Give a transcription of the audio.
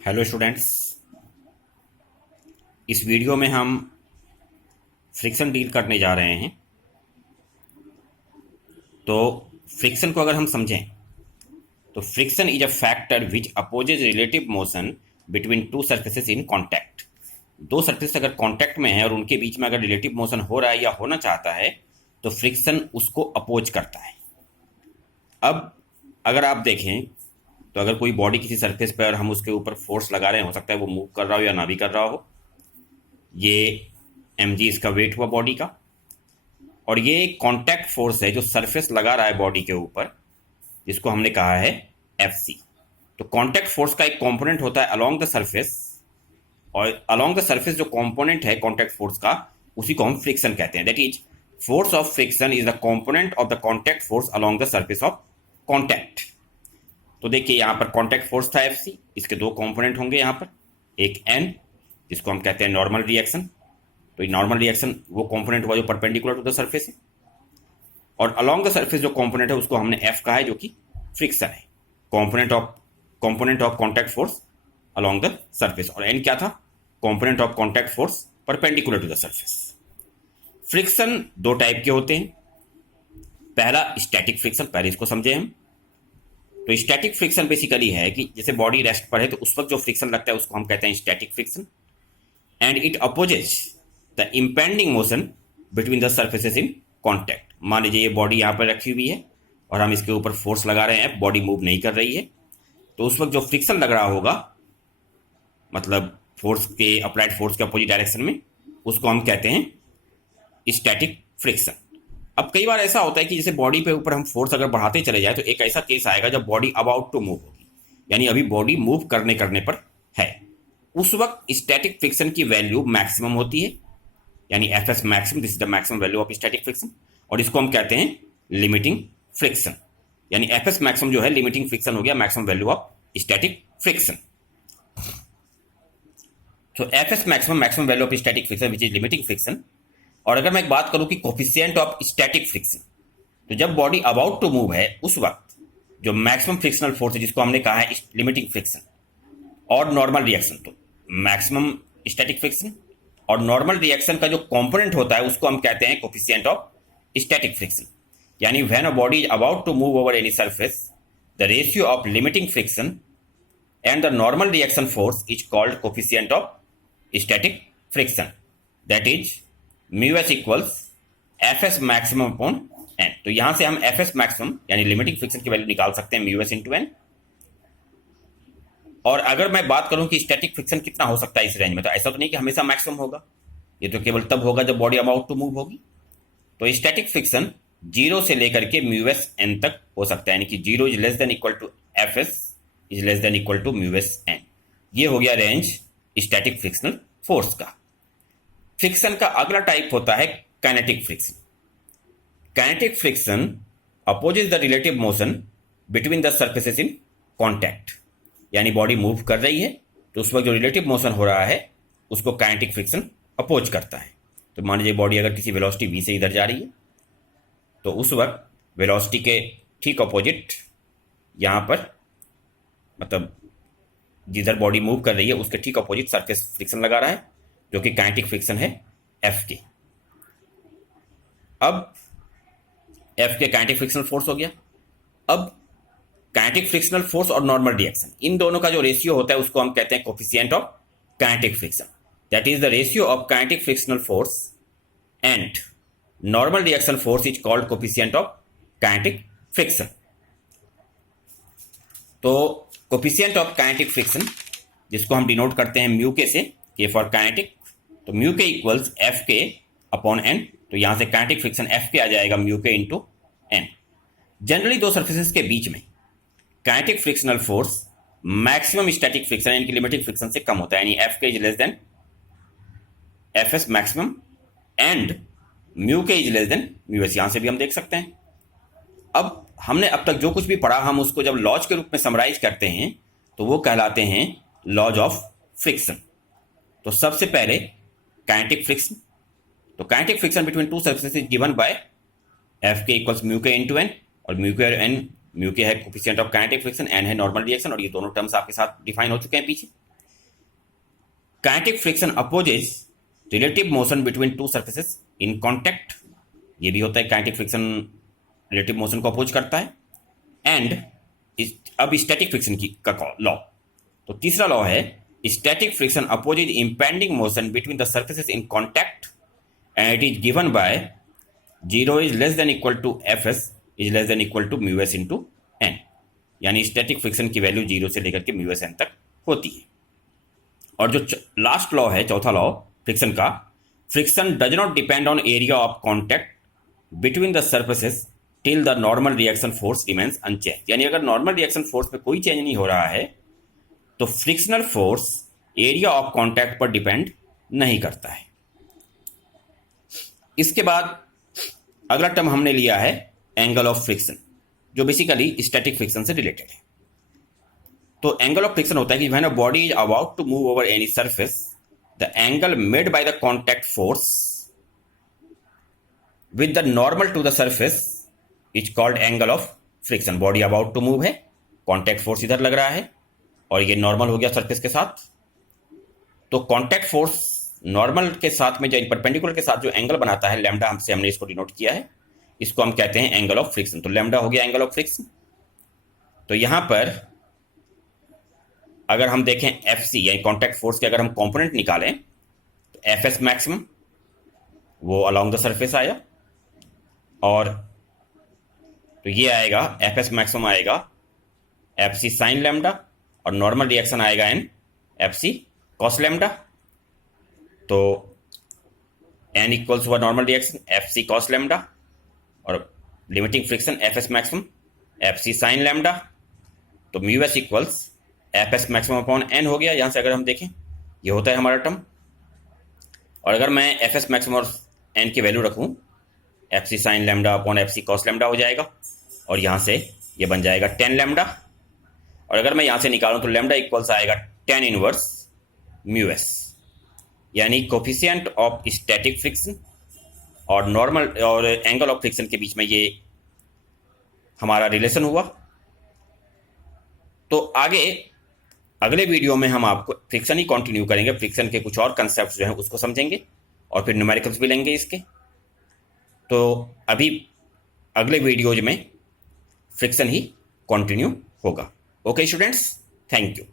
Hello students. इस video में हम फ्रिक्शन डील करने जा रहे हैं। तो फ्रिक्शन को अगर हम समझें तो friction is a factor which opposes relative motion between two surfaces in contact. दो सरफेस अगर कांटेक्ट में है और उनके बीच में अगर रिलेटिव मोशन हो रहा है या होना चाहता है तो फ्रिक्शन उसको अपोज करता है। अब अगर आप देखें तो अगर कोई बॉडी किसी सरफेस पर हम उसके ऊपर फोर्स लगा रहे हैं, हो सकता है वो मूव कर रहा हो या ना भी कर रहा हो। ये mg इसका वेट हुआ बॉडी का, और ये कांटेक्ट फोर्स है जो सरफेस लगा रहा है बॉडी के ऊपर, जिसको हमने कहा है Fc। तो कांटेक्ट फोर्स का एक कंपोनेंट होता है अलोंग द सरफेस, और अलोंग द सरफेस जो कंपोनेंट है कांटेक्ट फोर्स का उसी को हम फ्रिक्शन कहते हैं। That is force of friction is the component of the contact force along the surface of contact. तो देखिए यहाँ पर कांटेक्ट फोर्स था Fc, इसके दो कंपोनेंट होंगे यहाँ पर, एक N जिसको हम कहते हैं नॉर्मल रिएक्शन। तो नॉर्मल रिएक्शन वो कंपोनेंट हुआ जो परपेंडिकुलर टू द सरफेस है, और अलोंग द सरफेस जो कंपोनेंट है उसको हमने F कहा है जो कि फ्रिक्शन है, component of contact force along the surface. और N क्या था? Component of contact force perpendicular to the surface. Friction दो टाइप के होते हैं। पहला स्टैटिक फ्रिक्शन, पहले इसको समझे हम। तो स्टैटिक फ्रिक्शन बेसिकली है कि जैसे बॉडी रेस्ट पर है तो उस वक्त जो फ्रिक्शन लगता है उसको हम कहते हैं static friction, and it opposes the impending motion between the surfaces in contact. मान लीजिए ये बॉडी यहाँ पर रखी हुई है और हम इसके ऊपर फोर्स लगा रहे हैं, बॉडी मूव नहीं कर रही है, तो उस वक्त जो फ्रिक्शन लग रहा होगा, मतलब फोर्स के अप्लाइड फोर्स के अपोजिट डायरेक्शन में, उसको हम कहते हैं स्टैटिक फ्रिक्शन। अब कई बार ऐसा होता है कि जैसे बॉडी पे ऊपर हम फोर्स अगर बढ़ाते चले जाए तो एक ऐसा केस आएगा जब बॉडी अबाउट टू मूव होगी, यानी अभी बॉडी मूव करने पर है, उस वक्त स्टैटिक फ्रिक्शन की वैल्यू मैक्सिमम होती है, यानी Fs maximum, this is the maximum value of static friction, और इसको हम कहते हैं लिमिटिंग फ्रिक्शन। यानी Fs मैक्सिमम जो है लिमिटिंग फ्रिक्शन हो गया, maximum value of static friction. तो Fs maximum value of static friction which is limiting friction. और अगर मैं एक बात करूं कि कोफिशिएंट ऑफ स्टैटिक फ्रिक्शन, तो जब बॉडी अबाउट टू मूव है उस वक्त जो मैक्सिमम फ्रिक्शनल फोर्स है जिसको हमने कहा है लिमिटिंग फ्रिक्शन, और नॉर्मल रिएक्शन, तो मैक्सिमम स्टैटिक फ्रिक्शन और नॉर्मल रिएक्शन का जो कंपोनेंट होता है उसको हम कहते हैं कोफिशिएंट ऑफ स्टैटिक फ्रिक्शन। यानी when a body is about to move over any surface, the ratio of limiting friction and the normal reaction force is called coefficient of static friction. That is mu S equals Fs maximum upon N। तो यहां से हम Fs maximum यानी limiting friction की value निकाल सकते हैं mu S into N। और अगर मैं बात करूं कि स्टैटिक फ्रिक्शन कितना हो सकता है इस रेंज में, तो ऐसा तो नहीं कि हमेशा मैक्सिमम होगा, ये तो केवल तब होगा जब बॉडी अबाउट टू मूव होगी। तो स्टैटिक फ्रिक्शन 0 से लेकर के म्यू एस N तक हो सकता है, यानी कि 0 is less than equal to Fs is less than equal to mu S N। ये हो गया रेंज स्टैटिक फ्रिक्शनल फोर्स का। फ्रिक्शन का अगला टाइप होता है kinetic friction. Kinetic friction opposes the relative motion between the surfaces in contact. यानी body move कर रही है तो उस वक्त जो रिलेटिव मोशन हो रहा है उसको काइनेटिक फ्रिक्शन अपोज करता है। तो मान लीजिए बॉडी अगर किसी वेलोसिटी v से इधर जा रही है तो उस वक्त वेलोसिटी के ठीक अपोजिट यहाँ पर, मतलब जिधर बॉडी मूव कर रही है उसके ठीक अपोजिट सरफेस फ्रिक्शन लगा रहा है जो कि काइनेटिक फ्रिक्शन है F के। अब F के काइनेटिक फ्रिक्शनल फोर्स हो गया। अब काइनेटिक फ्रिक्शनल फोर्स और नॉर्मल रिएक्शन, इन दोनों का जो रेशियो होता है उसको हम कहते हैं coefficient of kinetic friction. That is the ratio of kinetic frictional force and normal reaction force is called coefficient of kinetic friction. तो कोफिशिएंट ऑफ काइनेटिक फ्रिक्शन जिसको हम डिनोट करते हैं म्यू के से, के फॉर काइनेटिक, तो म्यू के इक्वल्स एफ के अपॉन एन। तो यहां से काइनेटिक फ्रिक्शन एफ के आ जाएगा mu K into N. Generally दो सर्फेसेस के बीच में kinetic frictional force maximum static friction यानी कि लिमिटिंग फ्रिक्शन से कम होता है, यानी F K is less than F S maximum and mu K is less than mu S. यहां से भी हम देख सकते हैं। अब हमने अब तक जो कुछ भी पढ़ा हम उसको जब लॉज के रूप में समराइज करते हैं तो वो कहलाते हैं लॉज ऑफ फ्रिक्शन। तो सबसे पहले काइनेटिक फ्रिक्शन, तो kinetic friction between two surfaces is given by F K equals mu K into N, और mu K N, mu K है coefficient of kinetic friction, N है नॉर्मल रिएक्शन, और ये दोनों टर्म्स आपके साथ डिफाइन हो चुके हैं पीछे। Kinetic friction opposes relative motion between two surfaces in contact, ये भी होता है काइनेटिक फ्रिक्शन रिलेटिव मोशन को अपोज करता है। एंड अब स्टैटिक फ्रिक्शन की का लॉ, तो तीसरा लॉ है static friction opposes impending motion between the surfaces in contact and it is given by 0 is less than equal to Fs is less than equal to μs into N, यानी static friction की value 0 से लेकर के μs n तक होती है। और जो लास्ट लॉ है, चौथा लॉ फ्रिक्शन का, friction does not depend on area of contact between the surfaces till the normal reaction force remains unchange, यानी अगर नॉर्मल रिएक्शन फोर्स में कोई चेंज नहीं हो रहा है तो frictional force area of contact पर डिपेंड नहीं करता है। इसके बाद अगला टर्म हमने लिया है एंगल ऑफ फ्रिक्शन, जो बेसिकली स्टैटिक फ्रिक्शन से रिलेटेड है। तो एंगल ऑफ फ्रिक्शन होता है कि when a body is about to move over any surface the angle made by the contact force with the normal to the surface is called angle of friction. Body about to move है, contact force इधर लग रहा है और ये normal हो गया surface के साथ, तो कॉन्टैक्ट फोर्स नॉर्मल के साथ में जो परपेंडिकुलर के साथ जो एंगल बनाता है लैम्डा, हमने इसको डिनोट किया है, इसको हम कहते हैं एंगल ऑफ फ्रिक्शन। तो लैम्डा हो गया एंगल ऑफ फ्रिक्शन। तो यहां पर अगर हम देखें एफसी यानी कॉन्टैक्ट फोर्स के अगर हम कंपोनेंट निकालें तो एफएस मैक्सिमम वो अलोंग द सरफेस आया, और तो ये आएगा एफएस मैक्सिमम आएगा एफसी साइन लैम्डा और नॉर्मल रिएक्शन आएगा एन एफसी कॉस लैम्डा। तो एन इक्वल्स हुआ normal reaction FC cos lambda और limiting friction FS maximum FC sine lambda, तो mu S equals FS maximum upon N हो गया। यहां से अगर हम देखें ये होता है हमारा टर्म, और अगर मैं एफएस मैक्सिमम और एन की वैल्यू रखूं FC sine lambda upon FC cos lambda हो जाएगा, और यहां से ये बन जाएगा 10 लैम्डा, और अगर मैं यहां से निकालूं तो लैम्डा इक्वल्स आएगा 10 इनवर्स म्यू एस, यानी कोफिशिएंट ऑफ स्टैटिक फ्रिक्शन और नॉर्मल और एंगल ऑफ फ्रिक्शन के बीच में ये हमारा रिलेशन हुआ। तो आगे अगले वीडियो में हम आपको फ्रिक्शन ही कंटिन्यू करेंगे, फ्रिक्शन के कुछ और कंसेप्ट जो हैं उसको समझेंगे और फिर न्यूमेरिकल्स भी लेंगे इसके। तो अभी अगले वीडियोज में फ्रिक्शन ही कंटिन्यू होगा। Okay students, thank you.